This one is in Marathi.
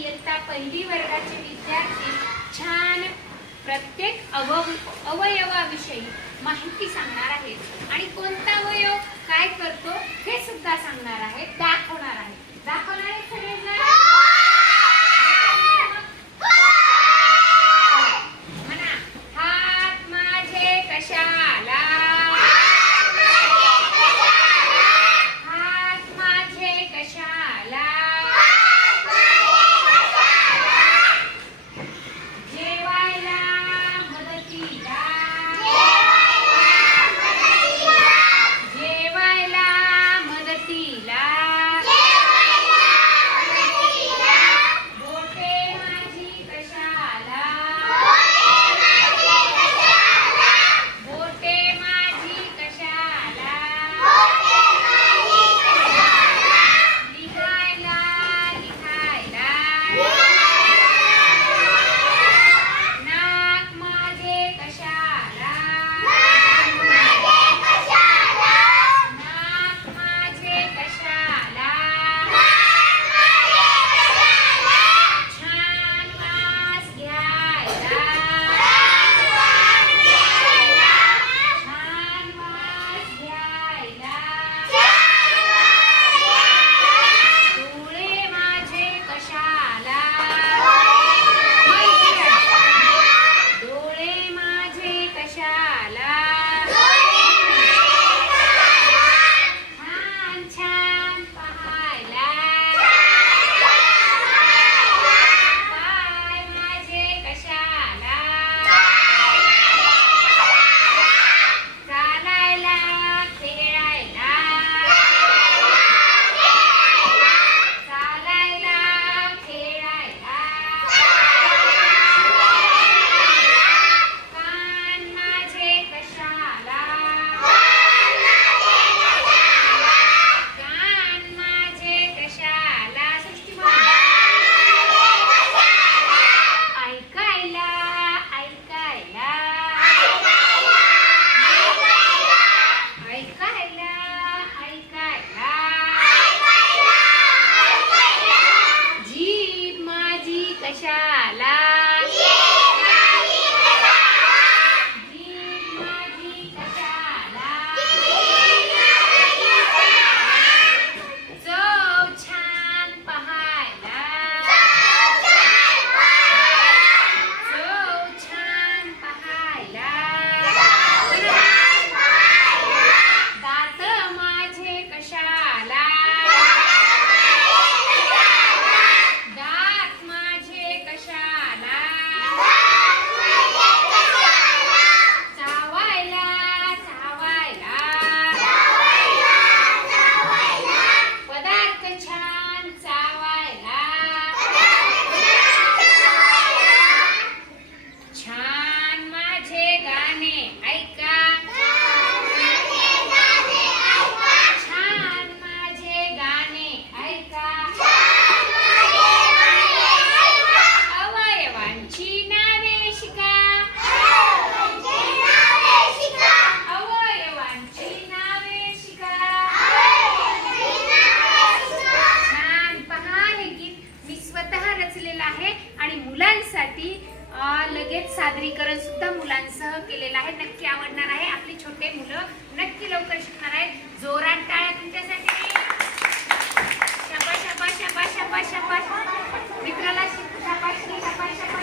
इयत्ता पहिली वर्गाचे विद्यार्थी छान प्रत्येक अवव अवयवाविषयी माहिती सांगणार आहेत. आणि कोणता अवयव काय करतो हे सुद्धा सांगणार आहे दाखवणार आहे आहेत. दाखवणारे सादरीकरण सुद्धा मुलांसह केलेलं आहे. नक्की आवडणार आहे. आपली छोटे मुलं नक्की लवकर शिकणार आहेत. जोरात टाळ्या तुमच्यासाठी. शबा शबा शबा शबा शबा मित्राला शिकू शबा शबा शबा